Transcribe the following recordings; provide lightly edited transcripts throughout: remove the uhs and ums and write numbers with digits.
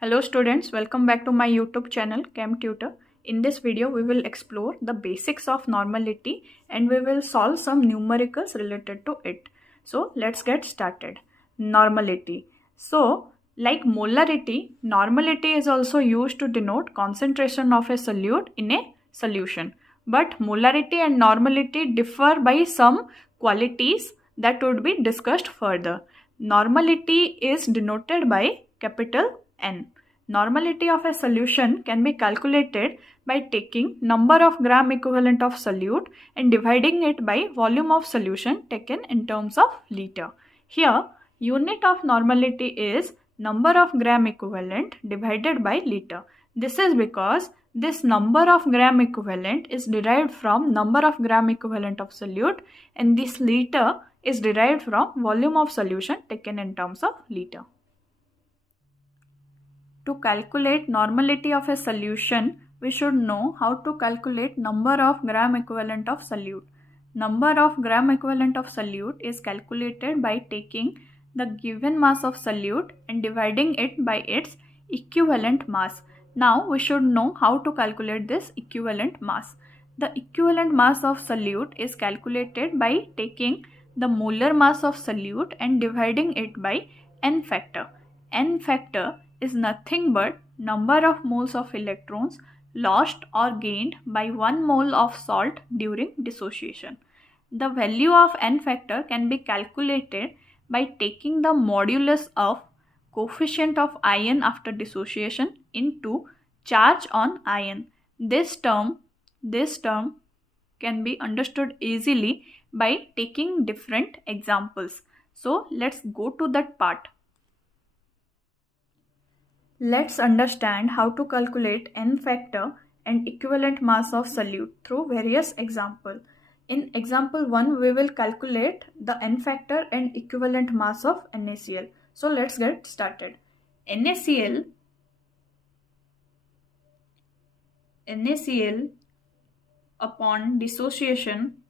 Hello students, welcome back to my YouTube channel Chem Tutor. In this video, we will explore the basics of normality and we will solve some numericals related to it. So let's get started. Normality. So like molarity, normality is also used to denote concentration of a solute in a solution. But molarity and normality differ by some qualities that would be discussed further. Normality is denoted by capital N. Normality of a solution can be calculated by taking number of gram equivalent of solute and dividing it by volume of solution taken in terms of liter. Here, unit of normality is number of gram equivalent divided by liter. This is because this number of gram equivalent is derived from number of gram equivalent of solute and this liter is derived from volume of solution taken in terms of liter. To calculate normality of a solution, we should know how to calculate number of gram equivalent of solute. Number of gram equivalent of solute is calculated by taking the given mass of solute and dividing it by its equivalent mass. Now we should know how to calculate this equivalent mass. The equivalent mass of solute is calculated by taking the molar mass of solute and dividing it by n factor. N factor is nothing but number of moles of electrons lost or gained by 1 mole of salt during dissociation. The value of n factor can be calculated by taking the modulus of coefficient of ion after dissociation into charge on ion. This term can be understood easily by taking different examples. So let's go to that part. Let's understand how to calculate n factor and equivalent mass of solute through various examples. In example 1, we will calculate the n factor and equivalent mass of NaCl. So let's get started. NaCl upon dissociation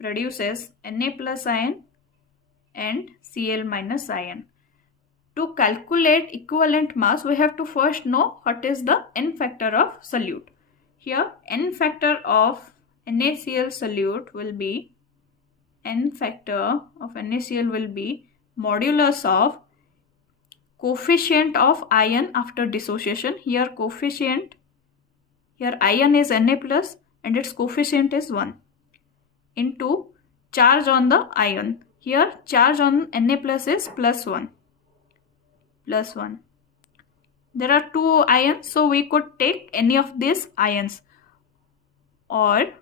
produces Na plus ion and Cl minus ion. To calculate equivalent mass, we have to first know what is the n factor of solute. Here, n factor of NaCl solute will be modulus of coefficient of ion after dissociation. Here ion is Na plus and its coefficient is 1 into charge on the ion. Here charge on Na plus is plus 1. There are 2 ions, so we could take any of these ions. Or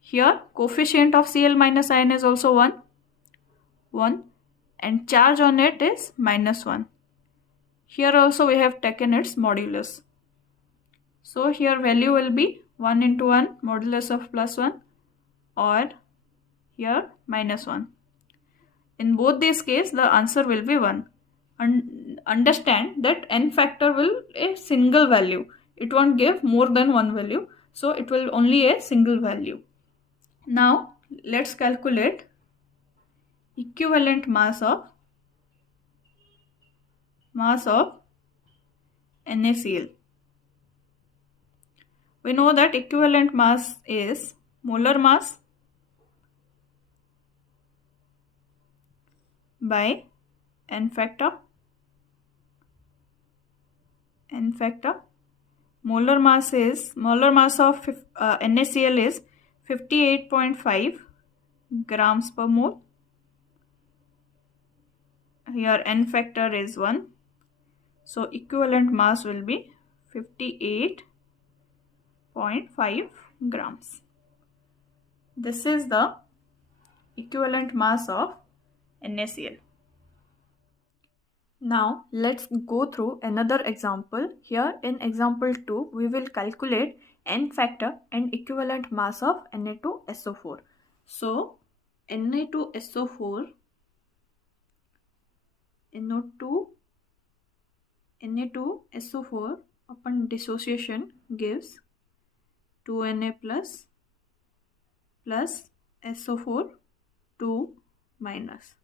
here coefficient of Cl minus ion is also 1 and charge on it is minus 1. Here also we have taken its modulus. So here value will be 1 into 1 modulus of plus 1 or here minus 1. In both these cases the answer will be 1. Understand that n factor will a single value. It won't give more than one value. So it will only a single value. Now let's calculate equivalent mass of NaCl. We know that equivalent mass is molar mass by n factor. Molar mass of NaCl is 58.5 grams per mole. Here n factor is 1. So equivalent mass will be 58.5 grams. This is the equivalent mass of NaCl. Now let's go through another example. Here in example 2, we will calculate n factor and equivalent mass of Na2SO4. So Na2SO4 upon dissociation gives 2Na plus SO4 2 minus.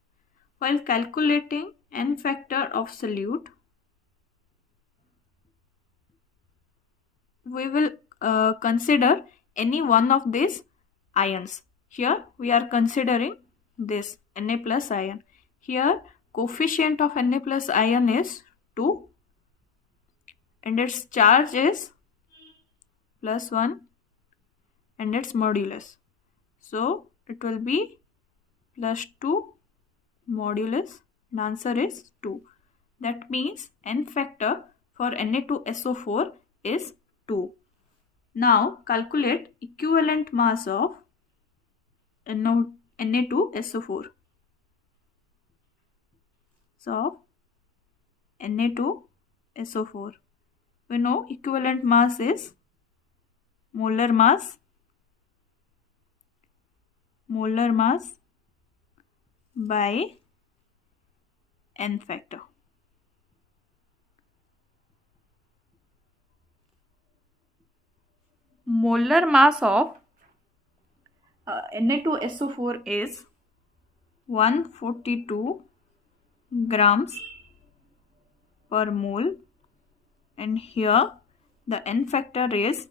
While calculating n factor of solute, we will consider any one of these ions. Here we are considering this Na plus ion. Here coefficient of Na plus ion is 2 and its charge is +1 and its modulus. So it will be +2 modulus and answer is 2. That means N factor for Na2SO4 is 2. Now calculate equivalent mass of Na2SO4. So Na2SO4. We know equivalent mass is molar mass by N factor. Molar mass of Na2SO4 is 142 grams per mole, and here the N factor is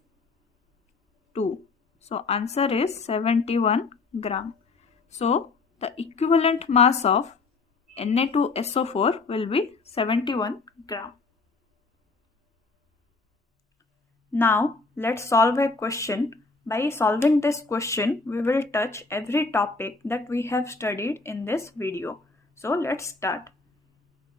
2. So answer is 71 gram. So the equivalent mass of Na2SO4 will be 71 gram. Now let's solve a question. By solving this question, we will touch every topic that we have studied in this video. So let's start.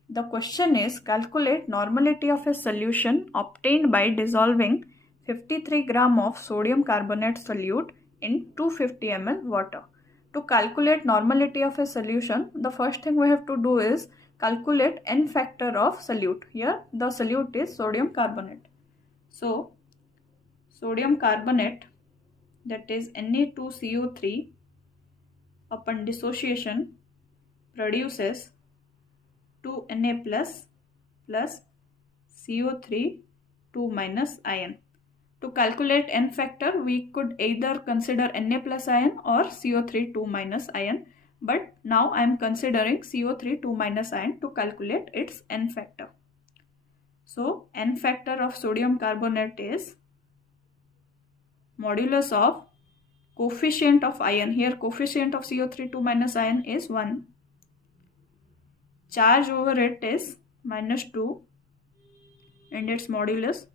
The question is, calculate normality of a solution obtained by dissolving 53 gram of sodium carbonate solute in 250 ml water. To calculate normality of a solution, the first thing we have to do is calculate N factor of solute. Here the solute is sodium carbonate. So sodium carbonate, that is Na2CO3, upon dissociation produces 2Na plus CO3 2 minus ion. To calculate N factor, we could either consider Na plus ion or CO3 2 minus ion, but now I am considering CO3 2 minus ion to calculate its N factor. So N factor of sodium carbonate is modulus of coefficient of ion. Here coefficient of CO3 2 minus ion is 1. Charge over it is -2 and its modulus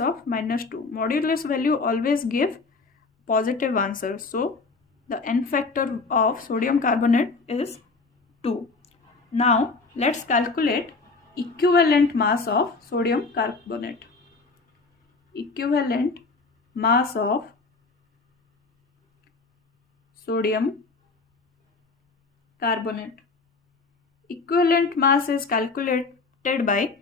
of -2. Modulus value always give positive answer. So the N factor of sodium carbonate is 2. Now let's calculate equivalent mass of sodium carbonate. Equivalent mass of sodium carbonate. Equivalent mass is calculated by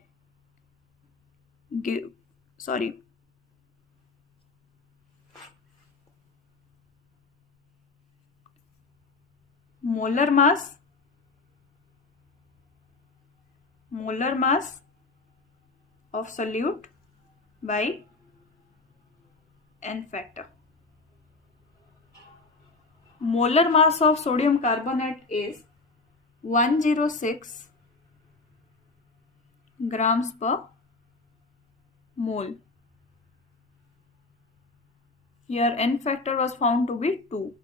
molar mass of solute by N factor. Molar mass of sodium carbonate is 106 grams per mole. Here N factor was found to be 2.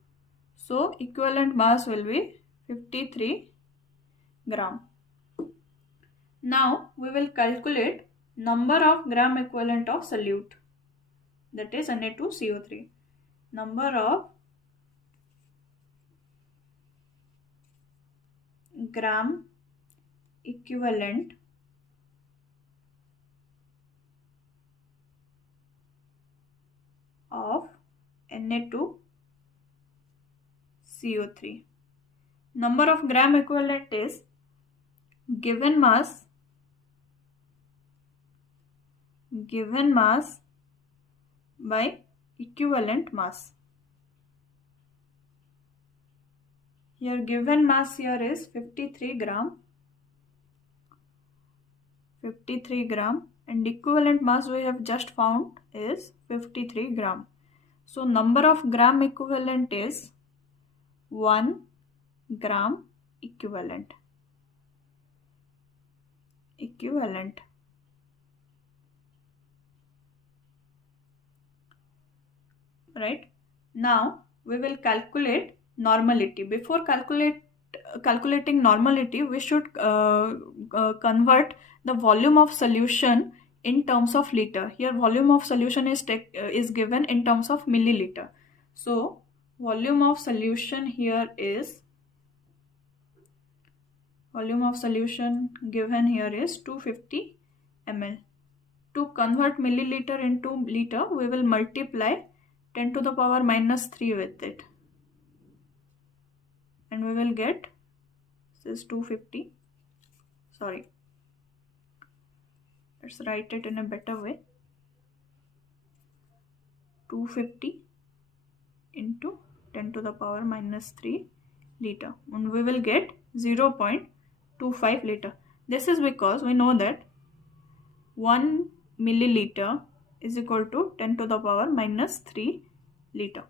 So equivalent mass will be 53 gram. Now we will calculate number of gram equivalent of solute, that is Na2CO3. Number of gram equivalent of Na2CO3. Number of gram equivalent is given mass by equivalent mass. Here given mass here is 53 gram and equivalent mass we have just found is 53 gram. So number of gram equivalent is 1 gram equivalent. right? Now we will calculate normality. Before calculating normality, we should convert the volume of solution in terms of liter. Here volume of solution is given in terms of milliliter. So volume of solution here is, volume of solution given here is 250 ml. To convert milliliter into liter, we will multiply 10 to the power minus 3 with it. And we will get, this is 250. Sorry. Let's write it in a better way. 250 into 10 to the power minus 3 liter. And we will get 0.25 liter. This is because we know that 1 milliliter is equal to 10 to the power minus 3 liter.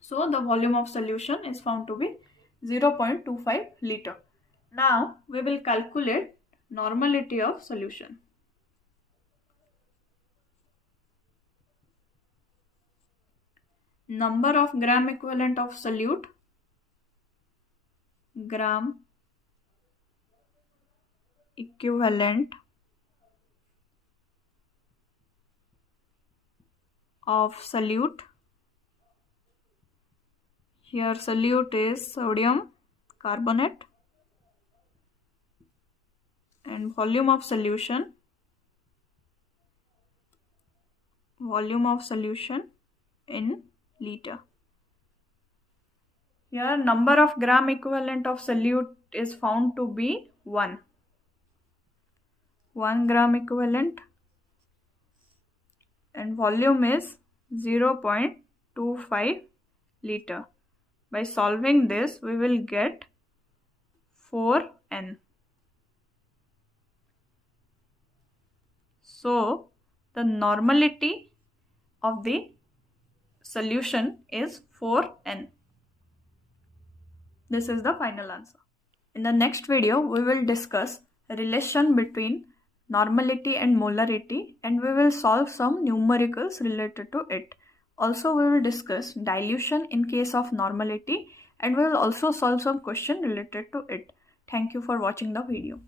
So the volume of solution is found to be 0.25 liter. Now we will calculate normality of solution. Number of gram equivalent of solute, gram equivalent of solute. Here solute is sodium carbonate, and volume of solution, in liter. Here number of gram equivalent of solute is found to be 1 gram equivalent, and volume is 0.25 liter. By solving this, we will get 4n. So the normality of the solution is 4n. This is the final answer. In the next video, we will discuss a relation between normality and molarity, and we will solve some numericals related to it. Also, we will discuss dilution in case of normality, and we will also solve some question related to it. Thank you for watching the video.